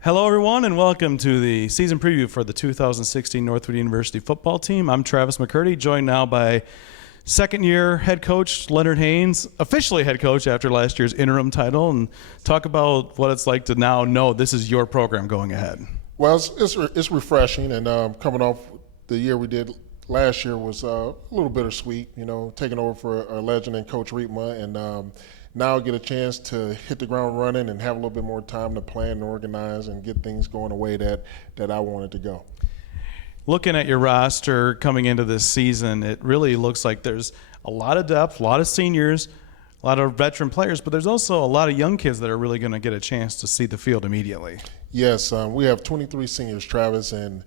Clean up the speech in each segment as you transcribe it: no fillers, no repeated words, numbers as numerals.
Hello, everyone, and welcome to the season preview for the 2016 Northwood University football team. I'm Travis McCurdy, joined now by second-year head coach Leonard Haynes, officially head coach after last year's interim title, and talk about what it's like to now know this is your program going ahead. Well, it's refreshing, and coming off the year we did last year was a little bittersweet, taking over for a legend in Coach Riepma, and now get a chance to hit the ground running and have a little bit more time to plan and organize and get things going the way that I wanted to go. Looking at your roster coming into this season, it really looks like there's a lot of depth, a lot of seniors, a lot of veteran players, but there's also a lot of young kids that are really going to get a chance to see the field immediately. Yes, we have 23 seniors, Travis, and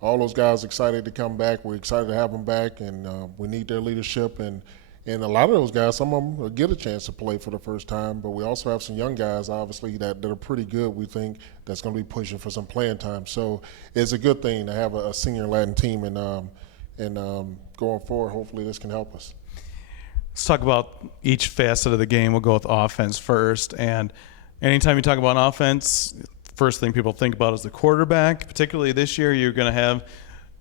all those guys excited to come back. We're excited to have them back, and we need their leadership. And a lot of those guys, some of them will get a chance to play for the first time, but we also have some young guys, obviously, that are pretty good, we think, that's going to be pushing for some playing time. So it's a good thing to have a senior Latin team, and going forward, hopefully this can help us. Let's talk about each facet of the game. We'll go with offense first. And anytime you talk about offense, first thing people think about is the quarterback. Particularly this year, you're going to have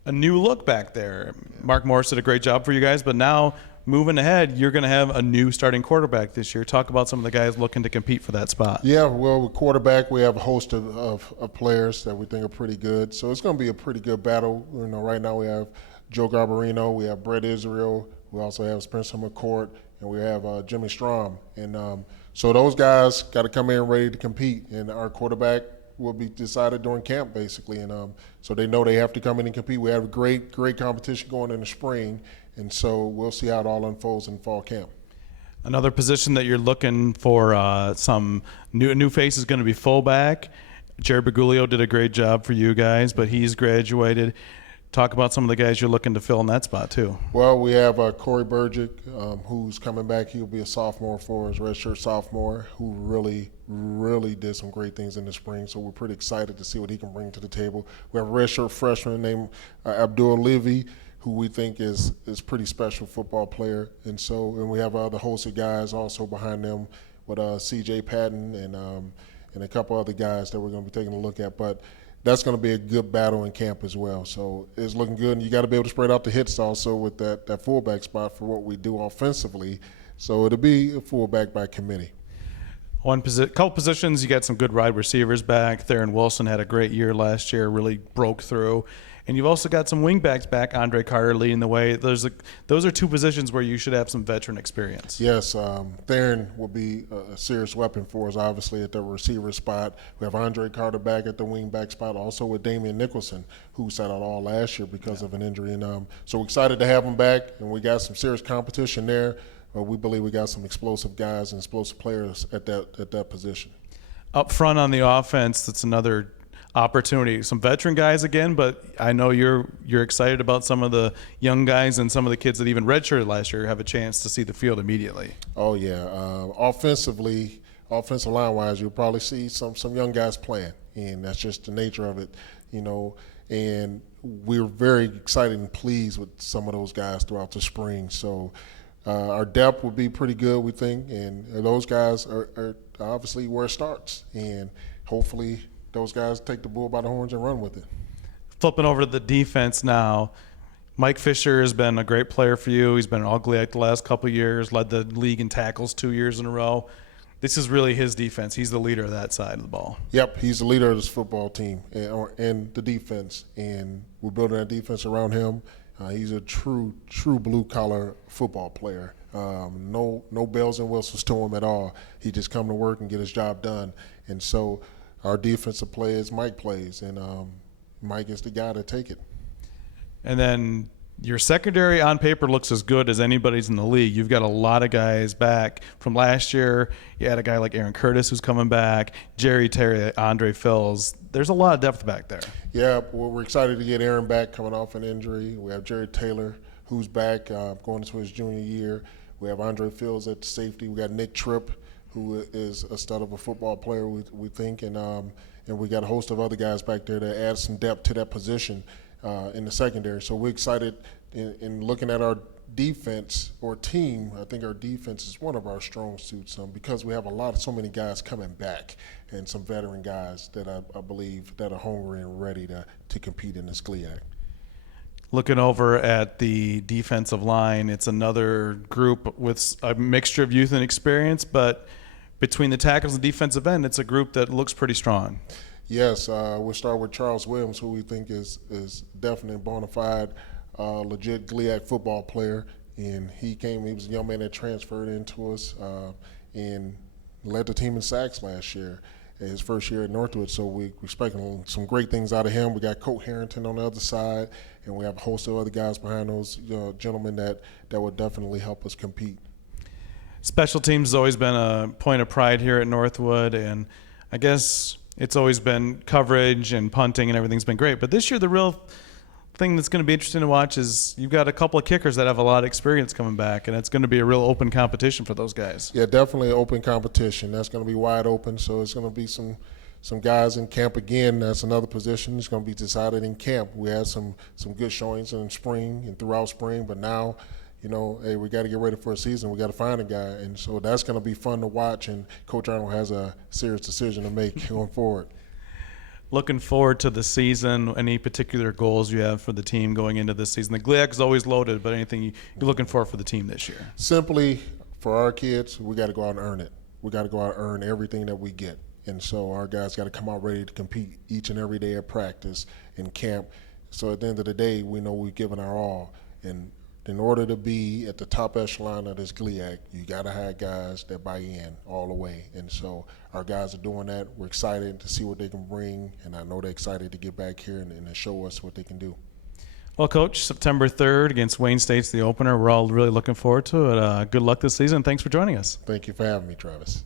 a new look back there. Mark Morris did a great job for you guys, but now moving ahead, you're going to have a new starting quarterback this year. Talk about some of the guys looking to compete for that spot. Yeah, well, with quarterback, we have a host of players that we think are pretty good. So it's going to be a pretty good battle. Right now we have Joe Garbarino, we have Brett Israel, we also have Spencer McCourt, and we have Jimmy Strom. And so those guys got to come in ready to compete. And our quarterback will be decided during camp, basically. And so they know they have to come in and compete. We have a great competition going in the spring. And so we'll see how it all unfolds in fall camp. Another position that you're looking for some new face is going to be fullback. Jared Bagulio did a great job for you guys, but he's graduated. Talk about some of the guys you're looking to fill in that spot too. Well, we have Corey Burgick, who's coming back. He'll be a sophomore for us, redshirt sophomore, who really did some great things in the spring. So we're pretty excited to see what he can bring to the table. We have a redshirt freshman named Abdul Levy, who we think is pretty special football player. And we have other host of guys also behind them with C.J. Patton and a couple other guys that we're going to be taking a look at. But that's going to be a good battle in camp as well. So it's looking good. And you got to be able to spread out the hits also with that fullback spot for what we do offensively. So it'll be a fullback by committee. Couple positions, you got some good wide receivers back. Theron Wilson had a great year last year, really broke through. And you've also got some wingbacks back, Andre Carter leading the way. Those are two positions where you should have some veteran experience. Yes, Theron will be a serious weapon for us, obviously, at the receiver spot. We have Andre Carter back at the wingback spot, also with Damian Nicholson, who sat out all last year because of an injury. And so we're excited to have him back, and we got some serious competition there. We believe we got some explosive guys and explosive players at that position. Up front on the offense, that's another opportunity. Some veteran guys again, but I know you're excited about some of the young guys and some of the kids that even redshirted last year have a chance to see the field immediately. Oh yeah, offensive line-wise, you'll probably see some young guys playing, and that's just the nature of it, And we're very excited and pleased with some of those guys throughout the spring. So our depth will be pretty good, we think, and those guys are obviously where it starts, and hopefully those guys take the bull by the horns and run with it. Flipping over to the defense now, Mike Fisher has been a great player for you. He's been an ugly at the last couple of years, led the league in tackles 2 years in a row. This is really his defense. He's the leader of that side of the ball. Yep, he's the leader of this football team and the defense, and we're building that defense around him. He's a true blue-collar football player. No bells and whistles to him at all. He just come to work and get his job done. And so our defensive players, Mike plays, and Mike is the guy to take it. And then your secondary on paper looks as good as anybody's in the league. You've got a lot of guys back from last year. You had a guy like Aaron Curtis who's coming back, Jerry Terry, Andre Fills. There's a lot of depth back there. Yeah, well, we're excited to get Aaron back coming off an injury. We have Jerry Taylor who's back going into his junior year. We have Andre Fills at safety. We got Nick Tripp, who is a stud of a football player, we think, and we got a host of other guys back there to add some depth to that position in the secondary. So we're excited in looking at our defense or team, I think our defense is one of our strong suits because we have so many guys coming back and some veteran guys that I believe that are hungry and ready to compete in this GLIAC. Looking over at the defensive line, it's another group with a mixture of youth and experience, but between the tackles and defensive end, it's a group that looks pretty strong. Yes, we'll start with Charles Williams, who we think is definitely a bona fide, legit GLIAC football player. And he was a young man that transferred into us and led the team in sacks last year, in his first year at Northwood. So we're expecting some great things out of him. We got Coach Harrington on the other side, and we have a host of other guys behind those gentlemen that will definitely help us compete. Special teams has always been a point of pride here at Northwood, and I guess it's always been coverage and punting and everything's been great. But this year, the real thing that's going to be interesting to watch is you've got a couple of kickers that have a lot of experience coming back, and it's going to be a real open competition for those guys. Yeah, definitely an open competition. That's going to be wide open, so it's going to be some guys in camp again. That's another position. It's going to be decided in camp. We had some good showings in spring and throughout spring, but now, hey, we got to get ready for a season. We got to find a guy, and so that's going to be fun to watch. And Coach Arnold has a serious decision to make going forward. Looking forward to the season. Any particular goals you have for the team going into this season? The GLIAC is always loaded, but anything you're looking for the team this year? Simply, for our kids, we got to go out and earn it. We got to go out and earn everything that we get. And so our guys got to come out ready to compete each and every day at practice and camp. So at the end of the day, we know we've given our all. And in order to be at the top echelon of this GLIAC, you got to have guys that buy in all the way. And so our guys are doing that. We're excited to see what they can bring, and I know they're excited to get back here and show us what they can do. Well, Coach, September 3rd against Wayne State's the opener. We're all really looking forward to it. Good luck this season. Thanks for joining us. Thank you for having me, Travis.